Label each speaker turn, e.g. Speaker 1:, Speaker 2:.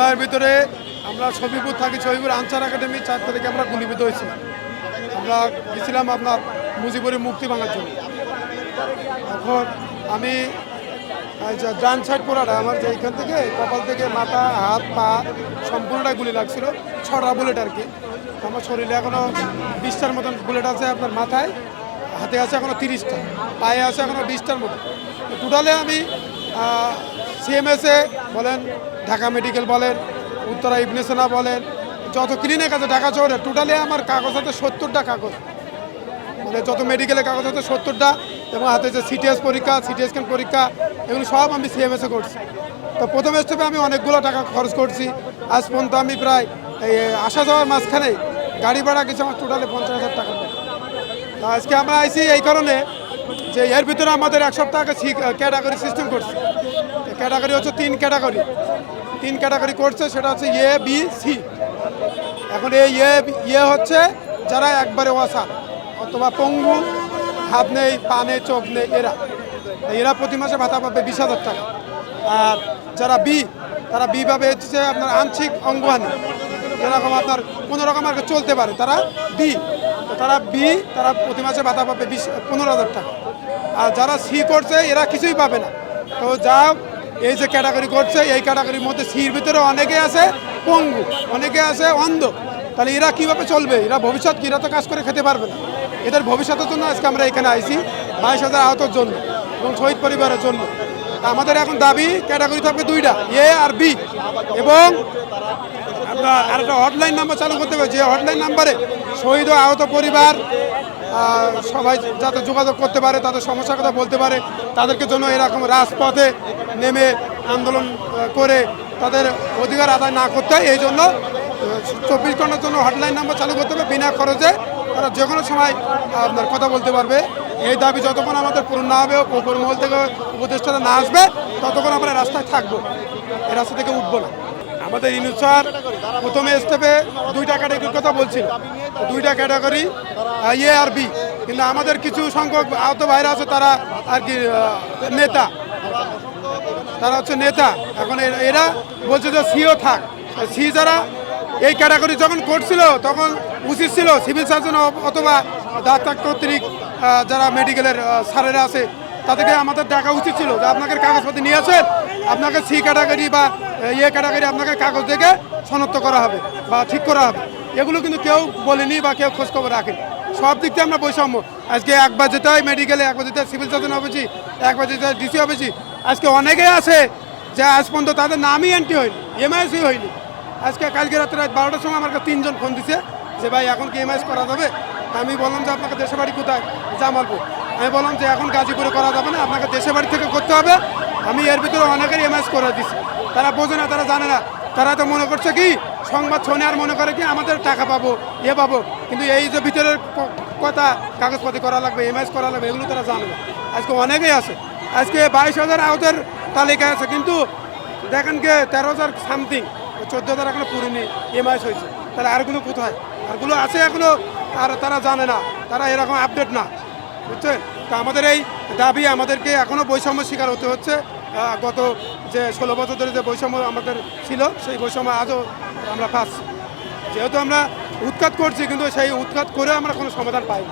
Speaker 1: জুলাইয়ের ভিতরে আমরা ছবিপুর থাকি ছবিপুর আনসার একাডেমি, চার তারিখে আমরা গুলিবিত হয়েছিলাম। আমরা গেছিলাম আপনার মুজিবুরি মুক্তি ভাঙার জন্য। এখন আমি ডান সাইড পোড়াটা, আমার যে এইখান থেকে, কপাল থেকে মাথা, হাত, পা সম্পূর্ণটাই গুলি লাগছিল, ছটা বুলেট আর কি। আমার শরীরে এখনও বিশটার মতন বুলেট আছে আপনার মাথায়, হাতে আছে এখনও তিরিশটা, পায়ে আছে এখনও বিশটার মতো টোটালে আমি সিএমএসএ বলেন, ঢাকা মেডিকেল বলেন, উত্তরা ইবনেসেনা বলেন, যত ক্লিনিক আছে ঢাকা শহরে, টোটালি আমার কাগজ আছে সত্তরটা কাগজ। মানে যত মেডিকেলের কাগজ আছে সত্তরটা, এবং হাতে যে সিটিএস পরীক্ষা সিটি স্ক্যান পরীক্ষা, এগুলো সব আমি সিএমএসে করছি। তো প্রথম স্টেপে আমি অনেকগুলো টাকা খরচ করছি। আজ পর্যন্ত আমি প্রায় এই আসা যাওয়ার মাঝখানে গাড়ি ভাড়া গেছে আমার টোটালে পঞ্চাশ হাজার টাকা। আজকে আমরা আইছি এই কারণে যে এর ভিতরে আমাদের এক সপ্তাহ আগে ক্যাটাগরি সিস্টেম করছে। ক্যাটাগরি হচ্ছে তিন ক্যাটাগরি। তিন ক্যাটাগরি করছে, সেটা হচ্ছে এ বি সি এখন এই ইয়ে হচ্ছে যারা একবারে ওয়াসা অথবা পঙ্গু হাত নেই, পা নেই, চোখ নেই, এরা। এরা প্রতি মাসে ভাতা পাবে বিশ হাজার টাকা। আর যারা বি তারা বিভাবে হচ্ছে আপনার আংশিক অঙ্গহানি। যেরকম আপনার কোনো রকম আর চলতে পারে। তারা বি তারা বি, তারা প্রতি মাসে ভাতা পাবে বিশ, পনেরো হাজার টাকা। আর যারা সি করছে, এরা কিছুই পাবে না। তো যা এই যে ক্যাটাগরি করছে, এই ক্যাটাগরির মধ্যে সির ভিতরে অনেকে আছে পঙ্গু, অনেকে আছে অন্ধ। তাহলে এরা কীভাবে চলবে? এরা ভবিষ্যৎ? এরা তো কাজ করে খেতে পারবে না। এদের ভবিষ্যতের জন্য আজকে আমরা এখানে আইছি, বাইশ হাজার আহতর জন্য এবং শহীদ পরিবারের জন্য। আমাদের এখন দাবি ক্যাটাগরি থাকবে দুইটা, এ আর বি। এবং আমরা আরেকটা হটলাইন নাম্বার চালু করতে হবে যে হটলাইন নাম্বারে শহীদ ও আহত পরিবার সবাই যাতে যোগাযোগ করতে পারে, তাদের সমস্যার কথা বলতে পারে, তাদেরকে জন্য এরকম রাজপথে নেমে আন্দোলন করে তাদের অধিকার আদায় না করতে হয়। এই জন্য চব্বিশ ঘণ্টার জন্য হটলাইন নাম্বার চালু করতে হবে। বিনা খরচে তারা যে কোনো সময় আপনার কথা বলতে পারবে। এই দাবি যতক্ষণ আমাদের পূরণ না হবে মহল থেকে উপদেষ্টারা না আসবে ততক্ষণ আমরা রাস্তায় থাকব। এই রাস্তা থেকে উঠবো না। আমাদের ইনুসার প্রথমে স্টেপে দুইটা ক্যাটাগরির কথা বলছিল। দুইটা ক্যাটাগরি ইয়ে আর বি কিন্তু আমাদের কিছু সংখ্যক আহত ভাইরা আছে তারা আর কি নেতা। তারা হচ্ছে নেতা। এখন এ- এরা বলছে যে সিও থাক। সি যারা এই ক্যাটাগরি যখন করছিল তখন উচিত ছিল সিভিল সার্জন অথবা আহ, যারা মেডিকেলের স্যারেরা আছে, তাদেরকে আমাদের দেখা উচিত ছিল যে আপনাকে কাগজপত্র নিয়ে আসেন আপনাকে সি ক্যাটাগরি বা ইয়ে ক্যাটাগরি আপনাকে কাগজ দেখে শনাক্ত করা হবে বা ঠিক করা হবে। এগুলো কিন্তু কেউ বলেনি বা কেউ খোঁজখবর রাখেনি। সব দিক থেকে আমরা বৈষম্য। আজকে একবার যেতে হয় মেডিকেলে একবার যেতে হয় সিভিল সার্জন অফিসি একবার যেতে হয় ডিসি অফিসি। আজকে অনেকেই আছে যে আজ পর্যন্ত তাদের নামই এন্ট্রি হয়নি এমআইসি হয়নি। আজকে কালকে রাত্রে রাত বারোটার সময় আমার কাছে তিনজন ফোন দিছে যে, ভাই, এখন কি এমআইএস করা যাবে? আমি বললাম যে আপনাকে দেশে বাড়ি কোথায়? জামালপুর। আমি বললাম যে এখন গাজীপুরে করা যাবে না, আপনাকে দেশে বাড়ি থেকে করতে হবে। আমি এর ভিতরে অনেকেরই এমআইএস করে দিছি। তারা বোঝে না, তারা জানে না। তারা তো মনে করছে কি, সংবাদ শোনে আর মনে করে কি, আমাদের টাকা পাবো ইয়ে পাবো। কিন্তু এই যে ভিতরের কথা, কাগজপাতি করা লাগবে এমআইএস করা লাগবে, এগুলো তারা জানে না। আজকে অনেকেই আছে। আজকে বাইশ হাজার আহতের তালিকায় আছে, কিন্তু দেখেন কে, তেরো হাজার সামথিং চোদ্দ হাজার এখনও পুরিনি এমআইএস হয়েছে। তাহলে আরগুলো কোথায়? আরগুলো আছে এখনও আর তারা জানে না, তারা এরকম আপডেট না, বুঝছেন? তা আমাদের এই দাবি আমাদেরকে এখনও বৈষম্য শিকার হতে হচ্ছে। গত যে ষোলো বছর ধরে যে বৈষম্য আমাদের ছিল, সেই বৈষম্য আজও আমরা পাচ্ছি। যেহেতু আমরা উৎখাত করছি, কিন্তু সেই উৎখাত করে আমরা কোনো সমাধান পাইনি।